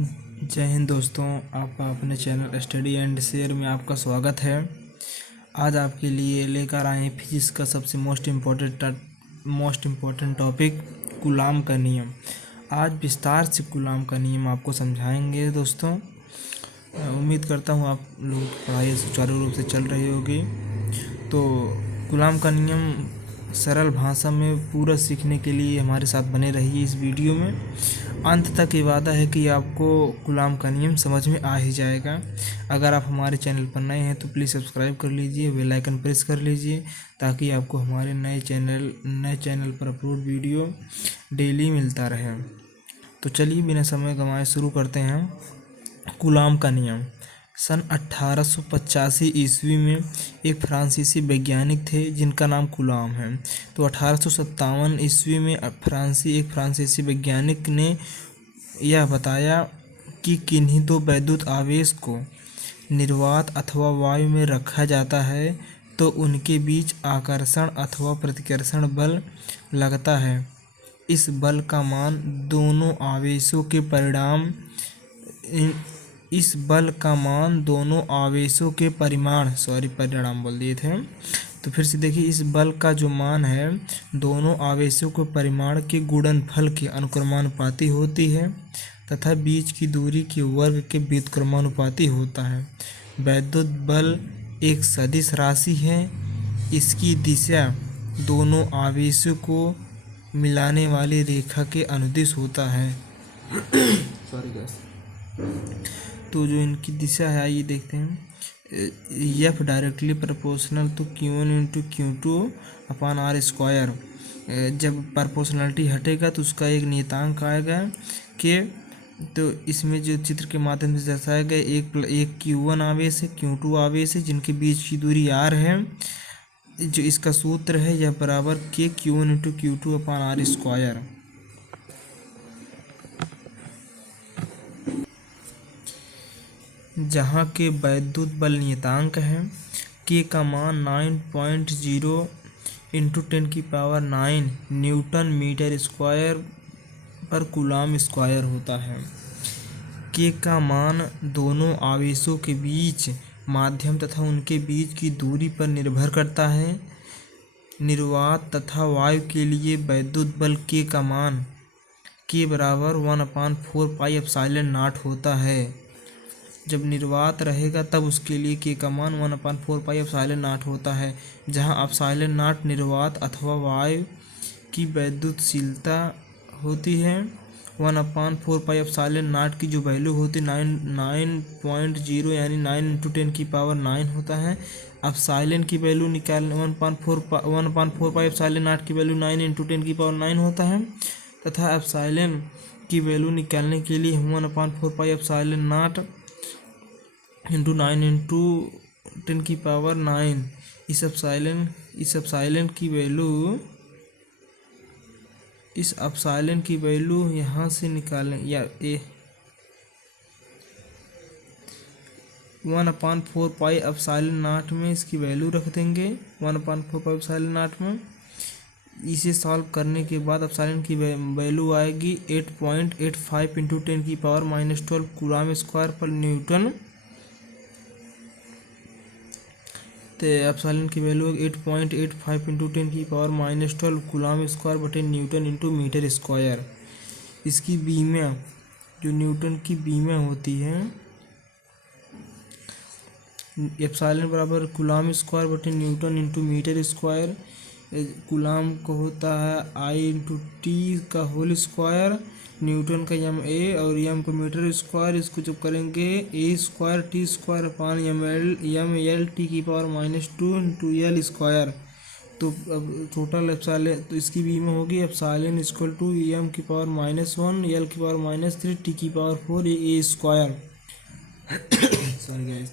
जय हिंद दोस्तों, आपका अपने चैनल स्टडी एंड शेयर में आपका स्वागत है। आज आपके लिए लेकर आए हैं फिजिक्स का सबसे मोस्ट इम्पोर्टेंट टॉपिक कूलाम का नियम। आज विस्तार से कूलाम का नियम आपको समझाएंगे दोस्तों। उम्मीद करता हूँ आप लोग पढ़ाई सुचारू रूप से चल रही होगी। तो कूलाम का नियम सरल भाषा में पूरा सीखने के लिए हमारे साथ बने रहिए इस वीडियो में। अंत तक ये वादा है कि आपको कूलाम का नियम समझ में आ ही जाएगा। अगर आप हमारे चैनल पर नए हैं तो प्लीज़ सब्सक्राइब कर लीजिए, बेल आइकन प्रेस कर लीजिए ताकि आपको हमारे नए चैनल पर अपलोड वीडियो डेली मिलता रहे। तो चलिए बिना समय गंवाए शुरू करते हैं। कूलाम का नियम सन 1885 ईस्वी में एक फ्रांसीसी वैज्ञानिक थे जिनका नाम कूलाम है। तो 1857 ईस्वी में एक फ्रांसीसी वैज्ञानिक ने यह बताया कि किन्हीं दो वैद्युत आवेश को निर्वात अथवा वायु में रखा जाता है तो उनके बीच आकर्षण अथवा प्रतिकर्षण बल लगता है। इस बल का मान दोनों आवेशों के परिमाण बोल दिए थे। तो फिर से देखिए, इस बल का जो मान है दोनों आवेशों के परिमाण के गुणनफल के अनुक्रमानुपाती होती है तथा बीच की दूरी के वर्ग के व्युत्क्रमानुपाती होता है। वैद्युत बल एक सदिश राशि है। इसकी दिशा दोनों आवेशों को मिलाने वाली रेखा के अनुदिश होता है। तो जो इनकी दिशा है आइए देखते हैं। F directly proportional to Q1 into Q2 upon R square. जब प्रोपोर्शनलिटी हटेगा तो उसका एक नियतांक आएगा कि तो इसमें जो चित्र के माध्यम से दर्शाया गया एक Q1 आवेश है, Q2 आवेश है जिनके बीच की दूरी r है। जो इसका सूत्र है यह बराबर के Q1 into Q2 upon R square. जहाँ के वैद्युत बल नियतांक है के का मान 9.0 इंटू 10⁹ न्यूटन मीटर स्क्वायर पर कूलाम स्क्वायर होता है। के का मान दोनों आवेशों के बीच माध्यम तथा उनके बीच की दूरी पर निर्भर करता है। निर्वात तथा वायु के लिए वैद्युत बल के का मान के बराबर 1/4 पाई एप्सिलॉन नॉट होता है। जब निर्वात रहेगा तब उसके लिए के का मान 1/4 पाई एप्सिलॉन नॉट होता है, जहाँ एप्सिलॉन नॉट निर्वात अथवा वायु की वैद्युतशीलता होती है। 1/4 पाई एप्सिलॉन नॉट की जो वैल्यू होती है 9.0 यानी 9 इंटू 10⁹ होता है। एप्सिलॉन की वैल्यू निकालने 1/4 पाई एप्सिलॉन नॉट की वैल्यू 9 इंटू 10⁹ होता है तथा एप्सिलॉन की वैल्यू निकालने के लिए हम 1/4 pi epsilon not into 9 into 10⁹ इस एप्सिलॉन की वैल्यू यहाँ से निकालें या 1/4 पाई एप्सिलॉन नॉट में इसकी वैल्यू रख देंगे 1/4 पाई एप्सिलॉन नॉट में। इसे सॉल्व करने के बाद एप्सिलॉन की वैल्यू आएगी 8.85 इंटू 10⁻⁻12 कूलाम स्क्वायर पर न्यूटन। तो एप्सिलॉन की वैल्यू 8.85 इंटू 10⁻⁻12 कूलाम स्क्वायर बटे न्यूटन इंटू मीटर स्क्वायर। इसकी बीमा जो न्यूटन की बीमा होती है एप्सिलॉन बराबर कूलाम स्क्वायर बटे newton into metre square. Coulomb को होता है I इंटू टी का होल स्क्वायर, न्यूटन का यम ए और यम को मीटर स्क्वायर। इसको जब करेंगे A square T square upon M L T⁻⁻2 into L square. तो अब टोटल एप्सिलॉन तो इसकी बीमा होगी epsilon equal to m⁻⁻1 l⁻⁻3 T⁴ A square. Sorry guys.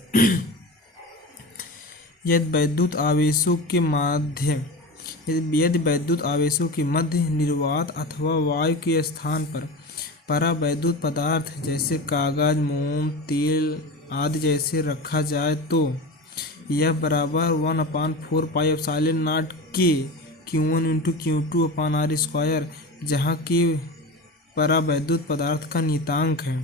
यदि वैद्युत आवेशों के मध्य निर्वात अथवा वायु के स्थान पर परावैद्युत पदार्थ जैसे कागज, मोम, तेल आदि जैसे रखा जाए तो यह बराबर 1/4 पाई एप्सिलॉन नॉट के Q1 into Q2 upon R square, जहाँ के परावैद्युत पदार्थ का नियतांक है।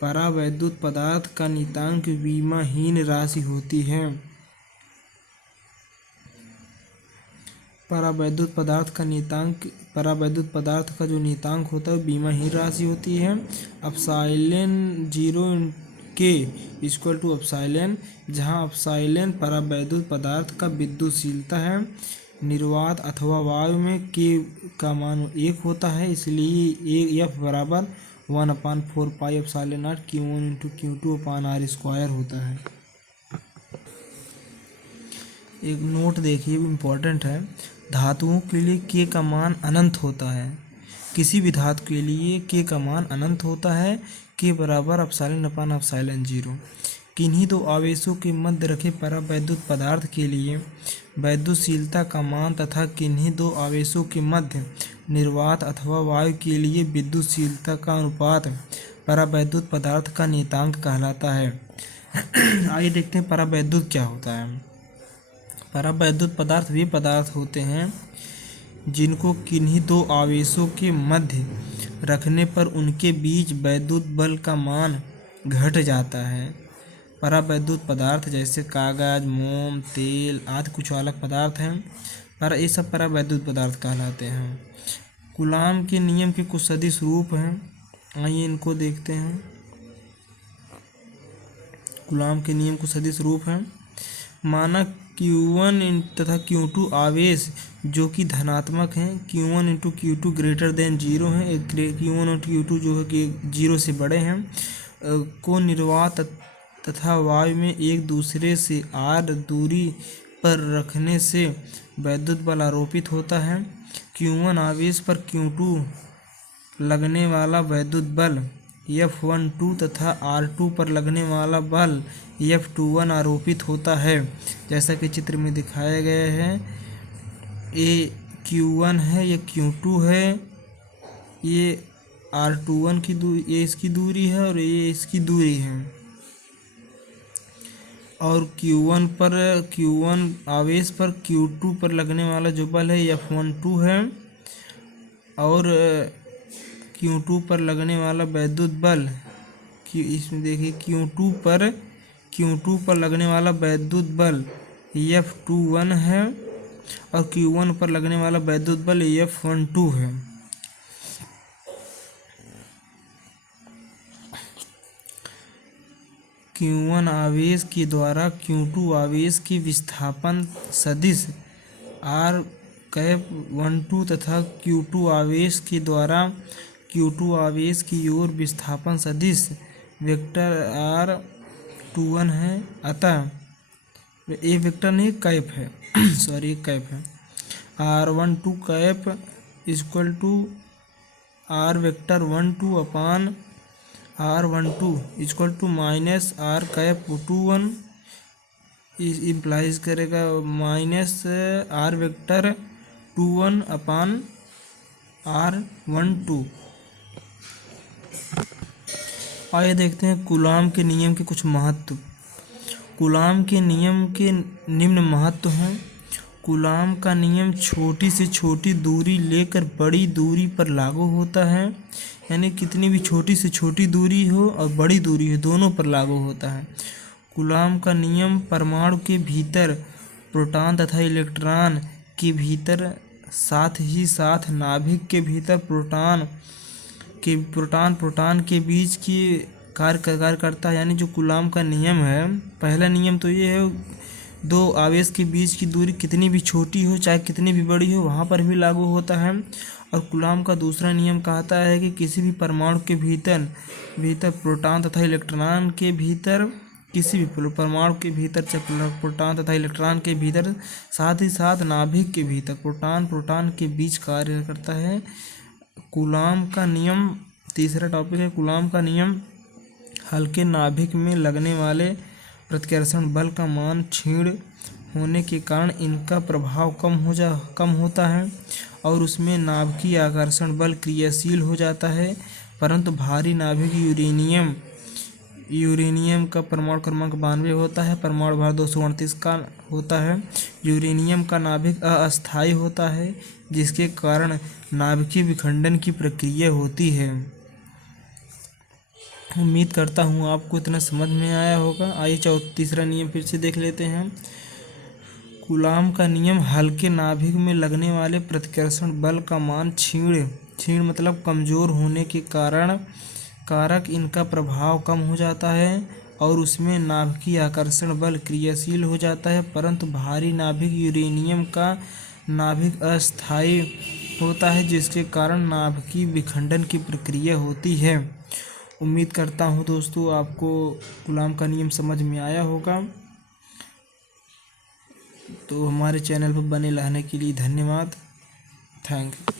परावैद्युत पदार्थ का नियतांक विमाहीन राशि होती है। परावैद्युत पदार्थ का जो नियतांक होता है विमाहीन राशि होती है। एप्सिलॉन 0 के इक्वल टू एप्सिलॉन, जहाँ एप्सिलॉन परावैद्युत पदार्थ का विद्युतशीलता है। निर्वात अथवा वायु में के का मान 1 होता है, इसलिए F बराबर 1/4 pi epsilon not Q1 into Q2 upon R square होता है। एक नोट देखिए, इम्पोर्टेंट है। धातुओं के लिए K का मान अनंत होता है। किसी भी धातु के लिए K का मान अनंत होता है। K बराबर एप्सिलॉन अपान एप्सिलॉन 0। किन्हीं दो आवेशों के मध्य रखे परावैद्युत पदार्थ के लिए वैद्युतशीलता का मान तथा किन्हीं दो आवेशों के मध्य निर्वात अथवा वायु के लिए विद्युतशीलता का अनुपात परावैद्युत पदार्थ का नियतांक कहलाता है। आइए देखते हैं परावैद्युत क्या होता है। परावैद्युत पदार्थ वे पदार्थ होते हैं जिनको किन्हीं दो आवेशों के मध्य रखने पर उनके बीच वैद्युत बल का मान घट जाता है। परावैद्युत पदार्थ जैसे कागज, मोम, तेल आदि कुछ अलग पदार्थ हैं, पर ये सब परावैद्युत पदार्थ कहलाते हैं। कूलॉम के नियम के कुछ सदिश रूप हैं, आइए इनको देखते हैं। कूलॉम के नियम कुछ सदिश रूप हैं। माना Q1 तथा Q2 आवेश जो कि धनात्मक हैं, Q1 into Q2 greater than 0 हैं, Q1 और Q2 जो है कि 0 से बड़े हैं, को निर्वात तथा वायु में एक दूसरे से r दूरी पर रखने से वैद्युत बल आरोपित होता है। Q1 आवेश पर Q2 लगने वाला वैद्युत बल F12 तथा R2 पर लगने वाला बल F21 आरोपित होता है, जैसा कि चित्र में दिखाया गया है। ये Q1 है, ये Q2 है, ये R21 की दूरी, ये इसकी दूरी है और ये इसकी दूरी है। और Q1 आवेश पर Q2 पर लगने वाला जो बल है F12 है, और Q2 पर लगने वाला वैद्युत बल, इसमें देखिए Q2 पर लगने वाला वैद्युत बल F21 है और Q1 पर लगने वाला वैद्युत बल F12 है। Q1 आवेश के द्वारा Q2 आवेश की विस्थापन सदिश R12 तथा Q2 आवेश के द्वारा Q2 आवेश की ओर विस्थापन सदिश वेक्टर R21 है। अतः ये वेक्टर नहीं, कैप है सॉरी कैप है। R12 cap equal to R vector 12 upon R12 equal to minus R cap 21 implies करेगा minus R vector 21 upon R12। आइए देखते हैं कूलॉम के नियम के कुछ महत्व। कूलॉम के नियम के निम्न महत्व हैं। कूलॉम का नियम छोटी से छोटी दूरी लेकर बड़ी दूरी पर लागू होता है, यानी कितनी भी छोटी से छोटी दूरी हो और बड़ी दूरी हो, दोनों पर लागू होता है। कूलॉम का नियम परमाणु के भीतर प्रोटॉन तथा इलेक्ट्रॉन के भीतर, साथ ही साथ नाभिक के भीतर प्रोटॉन के बीच की कार्य करता है। यानी जो कूलॉम का नियम है, पहला नियम तो ये है, दो आवेश के बीच की दूरी कितनी भी छोटी हो चाहे कितनी भी बड़ी हो वहाँ पर भी लागू होता है। और कूलॉम का दूसरा नियम कहता है कि किसी भी परमाणु के भीतर प्रोटॉन तथा इलेक्ट्रॉन के भीतर, किसी भी परमाणु के भीतर प्रोटॉन तथा इलेक्ट्रॉन के भीतर, साथ ही साथ नाभिक के भीतर प्रोटॉन के बीच कार्य करता है। कूलॉम का नियम, तीसरा टॉपिक है कूलॉम का नियम। हल्के नाभिक में लगने वाले प्रतिकर्षण बल का मान क्षीण होने के कारण इनका प्रभाव कम होता है और उसमें नाभिकीय आकर्षण बल क्रियाशील हो जाता है। परंतु भारी नाभिक यूरेनियम का परमाणु क्रमांक 92 होता है, परमाणु भार 238 का होता है। यूरेनियम का नाभिक अस्थायी होता है, जिसके कारण नाभिकीय विखंडन की प्रक्रिया होती है। उम्मीद करता हूँ आपको इतना समझ में आया होगा। आइए तीसरा नियम फिर से देख लेते हैं। कूलाम का नियम, हल्के नाभिक में लगने वाले प्रतिकर्षण बल का मान क्षीण मतलब कमज़ोर होने के कारक इनका प्रभाव कम हो जाता है और उसमें नाभिकीय आकर्षण बल क्रियाशील हो जाता है, परंतु भारी नाभिक यूरेनियम का नाभिक अस्थायी होता है, जिसके कारण नाभिकीय विखंडन की प्रक्रिया होती है। उम्मीद करता हूँ दोस्तों आपको कूलाम का नियम समझ में आया होगा। तो हमारे चैनल पर बने रहने के लिए धन्यवाद। Thank you.